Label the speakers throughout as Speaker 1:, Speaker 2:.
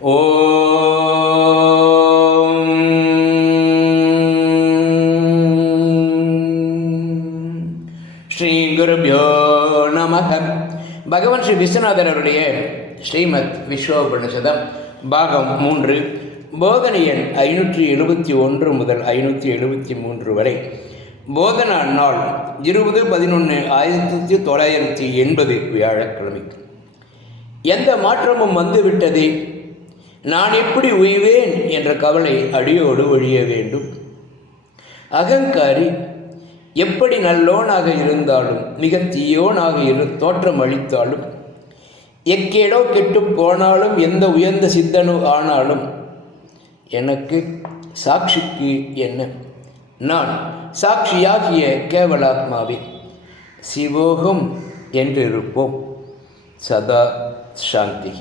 Speaker 1: ஓம் ஸ்ரீ குருபியோ நமக பகவான் ஸ்ரீ விஸ்வநாதர் அவருடைய ஸ்ரீமத் விஸ்வோபனிஷதம் பாகம் மூன்று போதனை எண் ஐநூற்றி எழுபத்தி ஒன்று முதல் ஐநூற்றி எழுபத்தி மூன்று வரை. போதனா நாள் இருபது பதினொன்று ஆயிரத்தி தொள்ளாயிரத்தி எண்பது வியாழக்கிழமை. எந்த மாற்றமும் வந்துவிட்டது? நான் எப்படி உய்வேன் என்ற கவலை அடியோடு ஒழிய வேண்டும். அகங்காரி எப்படி நல்லோனாக இருந்தாலும் மிக தீயோனாக இரு தோற்றம் அளித்தாலும் எக்கேடோ கெட்டு போனாலும் எந்த உயர்ந்த சித்தனு ஆனாலும் எனக்கு சாட்சிக்கு என்ன? நான் சாட்சியாகிய கேவலாத்மாவே சிவோகம் என்றிருப்போம். சதா சாந்தி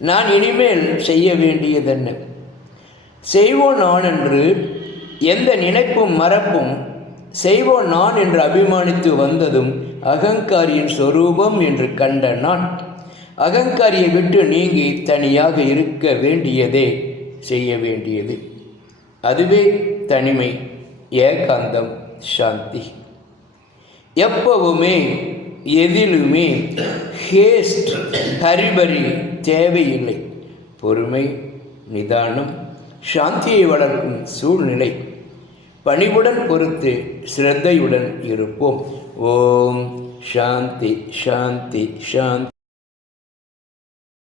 Speaker 1: நான் இனிமேல் செய்ய வேண்டியதென்ன? செய்வோன் நான் என்று எந்த நினைப்பும் மறப்பும் செய்வோன் நான் என்று அபிமானித்து வந்ததும் அகங்காரியின் சொரூபம் என்று கண்ட நான் அகங்காரியை விட்டு நீங்கி தனியாக இருக்க வேண்டியதே செய்ய வேண்டியது. அதுவே தனிமை ஏகாந்தம் சாந்தி. எப்பவுமே எதிலுமே ஹேஸ்ட் ஹரிபரி தேவையில்லை. பொறுமை நிதானம் சாந்தியை வளர்க்கும் சூழ்நிலை. பணிவுடன் பொறுத்து சிரத்தையுடன் இருப்போம். ஓம் சாந்தி சாந்தி சாந்தி.